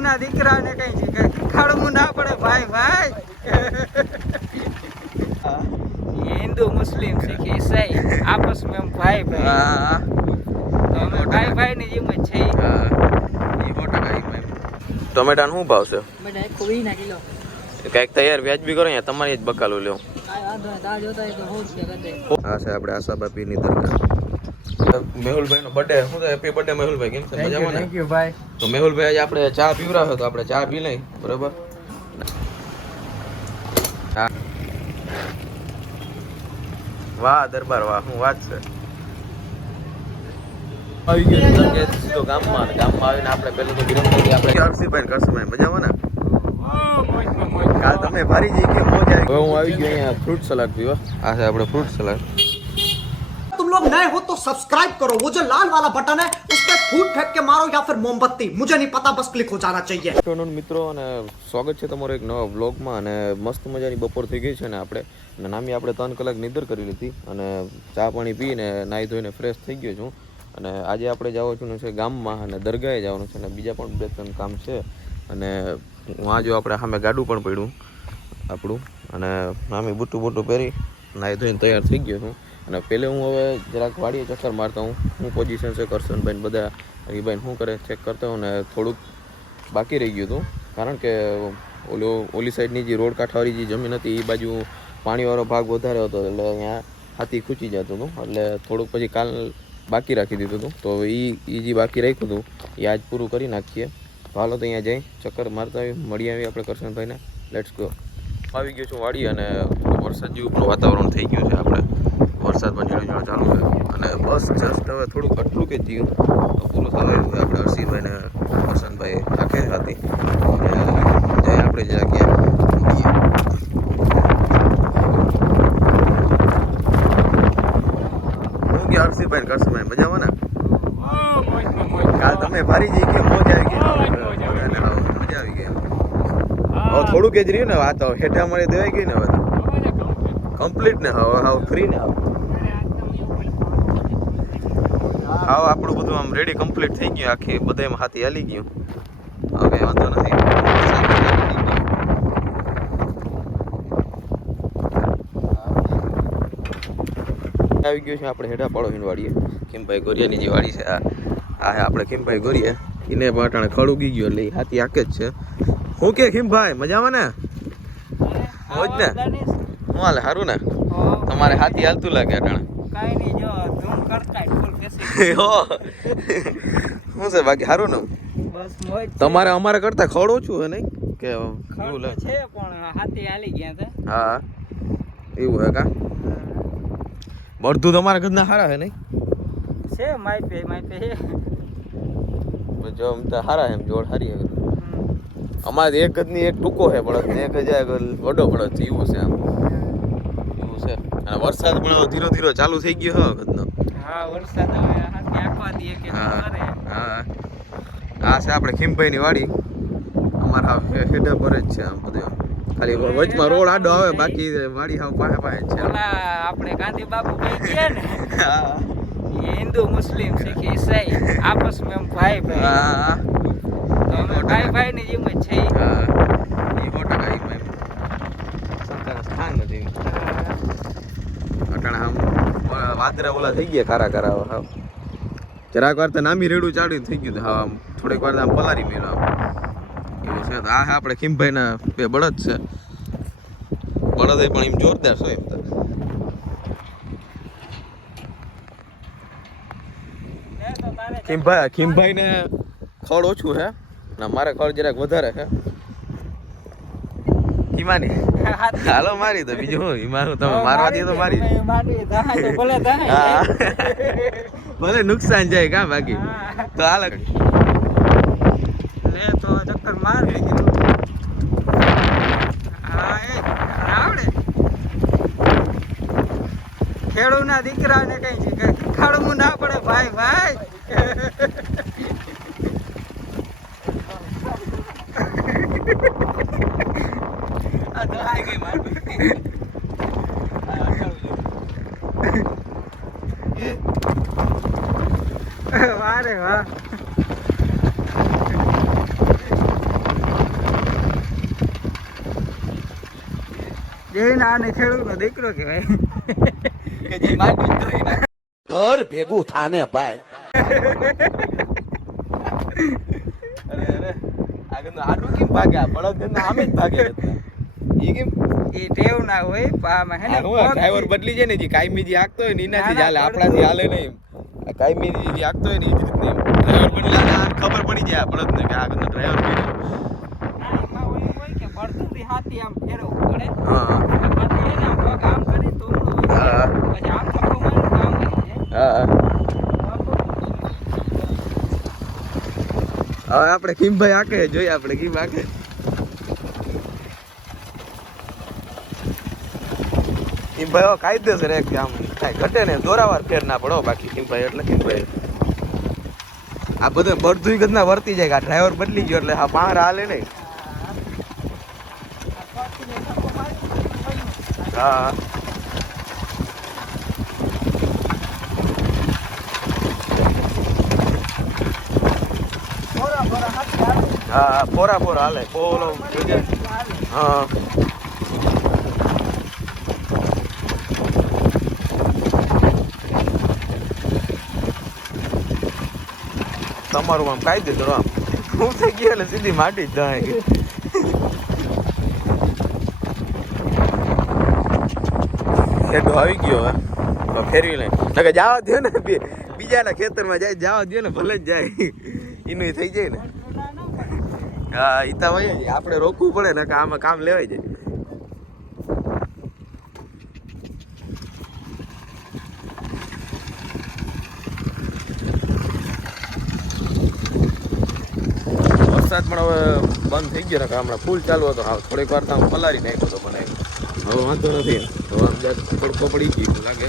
ખેડૂના દીકરાને કઈ ખડવું ના પડે ભાઈ ભાઈ. हिंदू मुस्लिम सिख ईसाई आपस में हम भाई भाई. तो हमें भाई भाई ની જેમ જ છે. ટમેટાનો શું ભાવ છે? બેટા 120 કિલો. કઈક તૈયાર વ્યાજબી કરો અહીંયા તમારી જ બકાલો લ્યો. હા છે આપણે આશાબાપીની દરગાહ. મેહુલભાઈ નો બર્થડે. શું થાય? હેપી બર્થડે મેહુલભાઈ. કેમ છે? મજામાં ને? થેન્ક યુ ભાઈ. તો મેહુલભાઈ આજે આપણે ચા પીવરાવ્યો તો આપણે ચા પી લઈ, બરોબર? હા. વાહ દરબાર વાહ, શું વાત છે. આવી ગયો છે સીધો ગામમાં આવીને આપણે પેલું તો વિરમભાઈ આપણે હર્ષિભાઈ કરશભાઈ મજામાં ને? કાલ તમે ફરી જઈ કે મોજ આવી. હવે હું આવી ગયો અહીંયા ફ્રૂટ સલાડ પીવા. આ છે આપણે ફ્રૂટ સલાડ. तुम लोग नए हो तो सब्सक्राइब करो, वो जो लाल वाला बटन है उस पर फूट फेंक के मारो या फिर मोमबत्ती, मुझे नहीं पता, बस क्लिक हो जाना चाहिए. आफ्टरनून મિત્રો અને સ્વાગત છે તમારો એક નવા વ્લોગમાં. અને મસ્ત મજાની બપોર થઈ ગઈ છે ને આપણે નામી આપણે 3 કલાક નિંદર કરી લીધી અને ચા પાણી પીને નાહી ધોઈને ફ્રેશ થઈ ગયો છું. અને આજે આપણે જવાનું છે ગામમાં અને દરગાહે જવાનું છે અને બીજા પણ 2-3 કામ છે. અને આ જો આપણે સામે ગાડું પણ પડ્યું આપણું અને નામી બૂટું પહેરી નાહી ધોઈને તૈયાર થઈ ગયો છું. અને પહેલે હું હવે જરાક વાડીએ ચક્કર મારતા હું પોઝિશન છે કરશનભાઈ બધા હરીભાઈ શું કરે ચેક કરતા હું. ને થોડુંક બાકી રહી ગયું હતું કારણ કે ઓલી સાઈડની જે રોડ કાંઠાવાળી જે જમીન હતી એ બાજુ પાણીવાળો ભાગ વધારે હતો એટલે અહીંયા હાથી ખૂંચી જતું હતું એટલે થોડુંક પછી કાલ બાકી રાખી દીધું હતું. તો એ જે બાકી રાખ્યું હતું એ આજ પૂરું કરી નાખીએ. હાલો તો અહીંયા જઈ ચક્કર મારતા આવી મળી આવી આપણે કરશનભાઈને. Let's go. આવી ગયો છું વાડી અને વરસાદ જેવું વાતાવરણ થઈ ગયું છે. આપણે વરસાદમાં ઝીણો ચાલુ છે અને બસ જસ્ટ હવે થોડુંક અટલું કે થયું પૂરું થવા આવ્યું છે. આપણે હર્ષિભાઈને કરશનભાઈ આખે હતી જાય આપણે જરાક ક્યાં હું ગયા હર્ષિભાઈ કરશનભાઈ મજામાં ને? કાલ તમે ફરી જઈ કે મોજ આવી ગઈ. મજા આવી ગઈ. હવે થોડુંક જ રહ્યું ને વાત હેઠા મળે દેવાઈ ગઈ ને હવે કમ્પ્લીટ ને હવે ફ્રી ને હવે આપણું બધું આમ રેડી કમ્પ્લીટ થઈ ગયું. આખી બધામાં હાથી હાલી ગયું. હવે વાંધો નથી. આવી ગયું છે આપણે હેઠા પાડોશીની વાડીએ ખીમભાઈ ગોરિયાની જે વાડી છે આ આપણે ખીમભાઈ ગોરિયા એને પાટાણે ખડ ઉગી ગયો એટલે હાથી આકે જ છે. હું કે ખીમભાઈ મજામાં ને? મોજ ને? હું હાલે સારું ને? તમારે હાથી હાલતું લાગે અટાણે? કાઈ નહીં જો ધૂમ કરતા ફૂલ બેસી. શું છે બાકી સારું ને? બસ મોજ. તમારે અમારે કરતા ખડ ઓછું હે નહીં કે એવું છે પણ હાથી હાલી ગયા છે. હા એવું હે કા? બધું તમારા ઘરના સારા હે નહીં? છે માઈપે જો આમ તો સારા એમ જોડ સારી હે. અમારે એક ગદની એક ટૂંકો છે બળદ ને એક જાય વડો બળદ છે એવું છે આમ એવું છે. અને વરસાદ પણ ધીરો ધીરો ચાલુ થઈ ગયો હે ગદનો. હા વરસાદ હવે હાથી આખવા દે કે કરે. હા આ છે આપણે ખીમભાઈની વાડી. અમારા હેઠા પર જ છે આમ બધું ખાલી વચમાં રોડ આડો આવે બાકી વાડી હાવ પાસે જ છે. ઓલા આપણે ગાંધી બાપુ કહી ગયા ને હા हिंदू मुस्लिम सिख ईसाई आपस में हम भाई भाई. હા તો અમે ભાઈ ભાઈ ની જેમ જ છે. હા એ મોટા ગાઈ ભાઈ સંતાન સ્થાન નથી અટાણા આમ વાદરા ઓલા થઈ ગયા કારા હા જરાક વાર તો નામી રેડું ચાડ્યું થઈ ગયું હા આમ થોડીક વાર આમ પલારી મેળો એવું છે. આ આપણે ખીમભાઈના બે બળદ છે. બળદ પણ એમ જોરદાર છો એમ તો. ખીમભાઈ ને ખડ ઓછું હે ને મારે ખડ જરાક વધારે છે. ખીમાની હાલો મારી તો બીજું હું મારું તમે મારવા દે તો મારી ભલે નુકસાન જાય કા બાકી તો હાલ લે તો ચક્કર માર આવડે ખેડૂના દીકરાને કઈ ખડવું ના પડે ભાઈ ભાઈ. વારે વાહ એ ના ને ખેડૂતનો દીકરો કહેવાય. કે જે માંડી જોઈ ના ઘર ભેગું થાને ભાઈ. અરે આગળ આડું કેમ ભાગ્યા બળદ ને આમે જ ભાગે ઈ કેમ એ ટેવ ના હોય પણ આમાં હે ને ડ્રાઈવર બદલી જાય ને જે કાયમી જે આગતો હોય ને એનાથી જ હાલે આપણાથી હાલે નહીં કાયમી જે આગતો હોય ને એ જ રીતની ડ્રાઈવર બદલા ને ખબર પડી જાય બળદ ને કે આગળનો ડ્રાઈવર કીધો. એમાં ઓલું હોય કે બળદથી હાથી આમ ફેરવવું પડે. હા હાથી એને આમ પગ આમ કરી તો ઓલું હોય. હા પછી આમ ધક્કો મારે તો આમ કરી જાય. હા હવે આપણે કિમભાઈ આકે જોઈએ આપણે કિમ આકે કિમભાઈ કાયદેસર એક આમ કાંઈ ઘટે ને દોરાવાર ફેર ના પડો બાકી કિમભાઈ એટલે કિમભાઈ આ બધું બધું ગદના વર્તી જાય કે આ ડ્રાઈવર બદલી ગયો એટલે આ પાંગરા હાલે નહીં. હા હા પોરા પોરા હાલે બોલો હા તમારું આમ કાયદેસર આમ હું થઈ ગયો એટલે સીધી માટી જ જાય કે એટલું આવી ગયો હવે તો ફેરવી લે નકે જવા દો ને બીજાના ખેતરમાં જાય જવા દો ને ભલે જ જાય એનું થઈ જાય ને. હા ઈતા હોય આપણે રોકવું પડે ને આમાં કામ લેવાય જાય. વરસાદ પણ હવે બંધ થઈ ગયો ને હમણાં ફૂલ ચાલુ હતો થોડીક વાર તો પલારી નાખ્યો હતો મને હવે વાંધો નથી હવે આમ તડકો પડી ગયું લાગે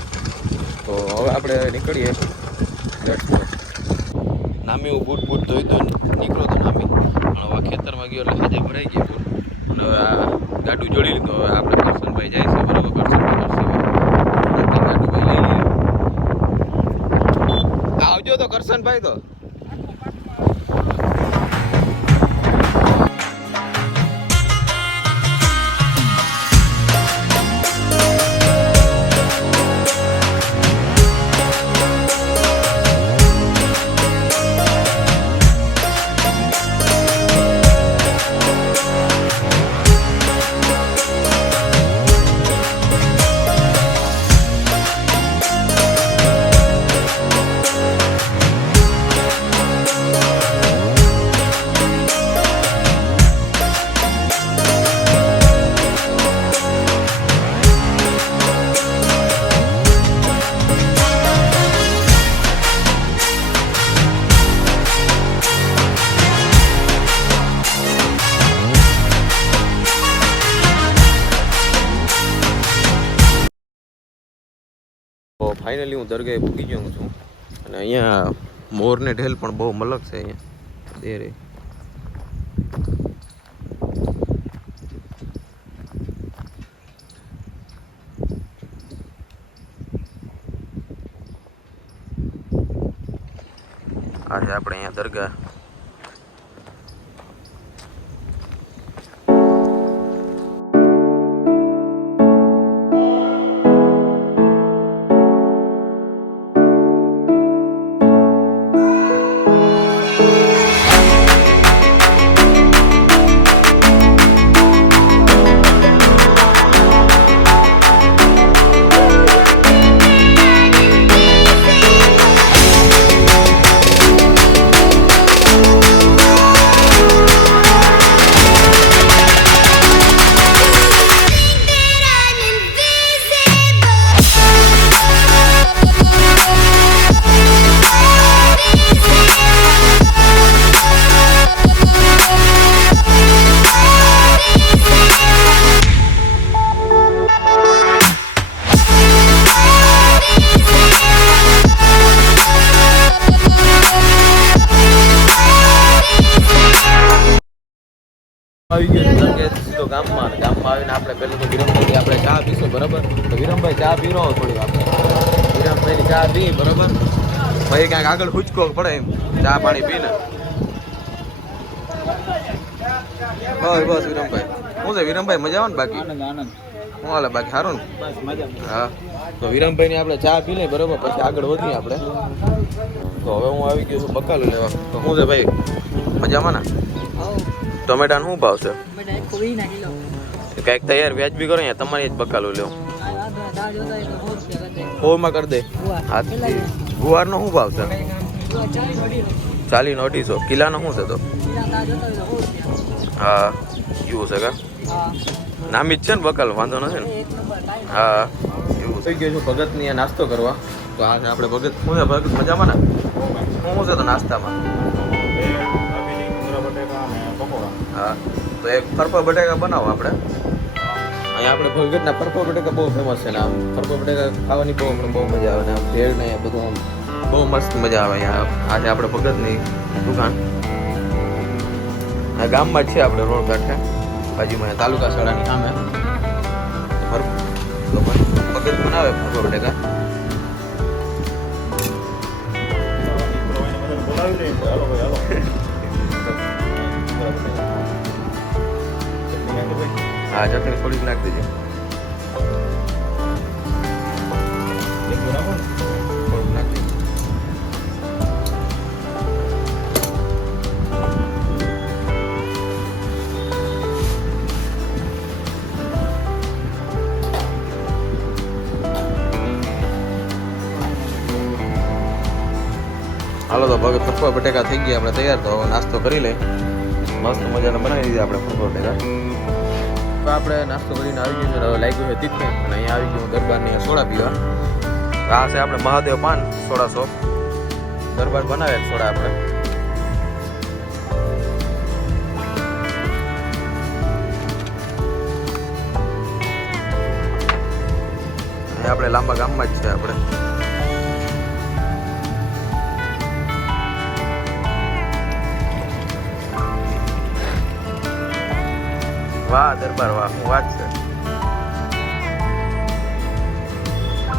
તો હવે આપણે નીકળીએ. નામી હું બૂટ બૂટ ધોઈ નીકળો તો નામી પણ હવે ખેતરમાં ગયો એટલે આજે ભરાઈ ગઈ બૂટ અને હવે આ ગાડું જોડી લીધું. હવે આપણે કરશનભાઈ જાય છે બરાબર કરશનભાઈ ગાડુભાઈ લઈ લઈએ. આવજો તો કરશનભાઈ તો ફાઇનલી હું દરગાહે પૂકી ગયો છું અને અહીંયા મોરને ઢેલ પણ બહુ મલક છે અહીંયા દે રે. આ છે આપણે અહીંયા દરગાહ. આવી ગયો કે સીધો ગામમાં આવીને આપણે પહેલું તો વિરમભાઈ આપણે ચા પીશું બરાબર. તો વિરમભાઈ ચા પીરો થોડીક આપણે વિરમભાઈની ચા પી બરાબર પછી ક્યાંક આગળ હુચકો પડે એમ ચા પાણી પીને બસ બસ વિરમભાઈ શું છે વિરમભાઈ મજા આવે ને બાકી આનંદ આનંદ શું હાલે બાકી સારું ને બસ મજામાં. હા તો વિરામભાઈની આપણે ચા પી લઈએ બરોબર, પછી આગળ વધીએ આપણે. તો હવે હું આવી ગયો છું બકાલું લેવા. તો શું છે ભાઈ, મજામાં ને? ટમેટાનો શું ભાવ છે? કંઈક તૈયાર વ્યાજબી કરો અહીંયા, તમારી જ બકાલું લેવું. હોમાં કરી દે. હા ગુવારનો શું ભાવ છે? 40 નો 250. કિલાનો શું છે તો? હા એવું છે કા? નામી જ છે ને બકાલ, વાંધો નથી ને? હા એવું થઈ ગયું છું ભગતની નાસ્તો કરવા. તો આજે આપણે ભગત શું છે ભગત મજામાં ને? શું છે તો નાસ્તામાં? હા તો એક ફરફા બટેકા બનાવો આપણે. અહીંયા આપણે ભગતના ફરફા બટેકા બહુ ફેમસ છે ને. આમ ફરફા બટેકા ખાવાની બહુ મજા આવે ને આમ ભેળ ને બધું આમ બહુ મસ્ત મજા આવે અહીંયા. આજે આપણે ભગતની દુકાન આ ગામમાં જ છે, આપણે રોડ કાંઠે બાજુમાં તાલુકા શાળાની સામે ભગત બનાવે ફરફા બટેકા. હા ચટણી થોડીક નાખી દેજો. થોડુંક નાખી દેજો. હાલો તો ભગત ફરફા બટેકા થઈ ગયા આપણે તૈયાર. તો હવે નાસ્તો કરી લઈએ. મસ્ત મજાને બનાવી દીધી આપણે ફરફા બટેકા. તો આપણે નાસ્તો કરીને આવી ગયું છે. હવે લાગ્યું છે તીખું અને અહીંયા આવી ગયું દરબારની સોડા પીવા. આ છે આપણે મહાદેવ પાન સોડા શોપ. દરબાર બનાવે સોડા આપણે. આપણે લાંબા ગામમાં જ છે આપણે. વાહ દરબાર વાહ, શું વાત છે.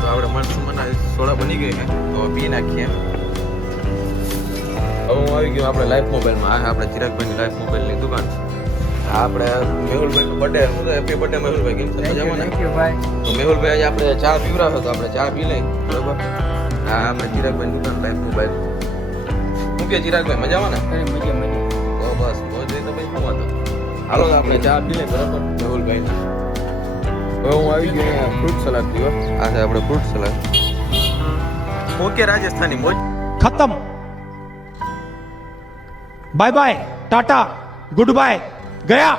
તો આપણે મસ્ત મના સોડા બની ગઈ છે, તો પી નાખીએ. હવે હું આવી ગયો આપણે લાઈફ મોબાઈલમાં. આ આપણે ચિરાગભાઈની લાઈફ મોબાઈલની દુકાન છે. આપણે મેહુલભાઈનો બર્થડે. શું છે? હેપી બર્થડે મેહુલભાઈ. કેમ છે? મજામાં ને? થેન્ક યુ ભાઈ. તો મેહુલભાઈ આજે આપણે ચા પીવડાવ્યો, તો આપણે ચા પી લઈ બરોબર. હા આપણે ચિરાગભાઈની દુકાન લાઈફ મોબાઈલ. શું કે ચિરાગભાઈ મજામાં ને? અરે મજા. તો બસ મોજ રહી તો ભાઈ શું વાંધો. હાલો તો આપણે ચા પી લઈએ બરાબર મેહુલભાઈ. હવે હું આવી ગયો અહીંયા ફ્રૂટ સલાડ પીવા. આ છે આપણે ફ્રૂટ સલાડ. ઓકે રાજસ્થાની મોજ. खत्म bye bye tata goodbye गया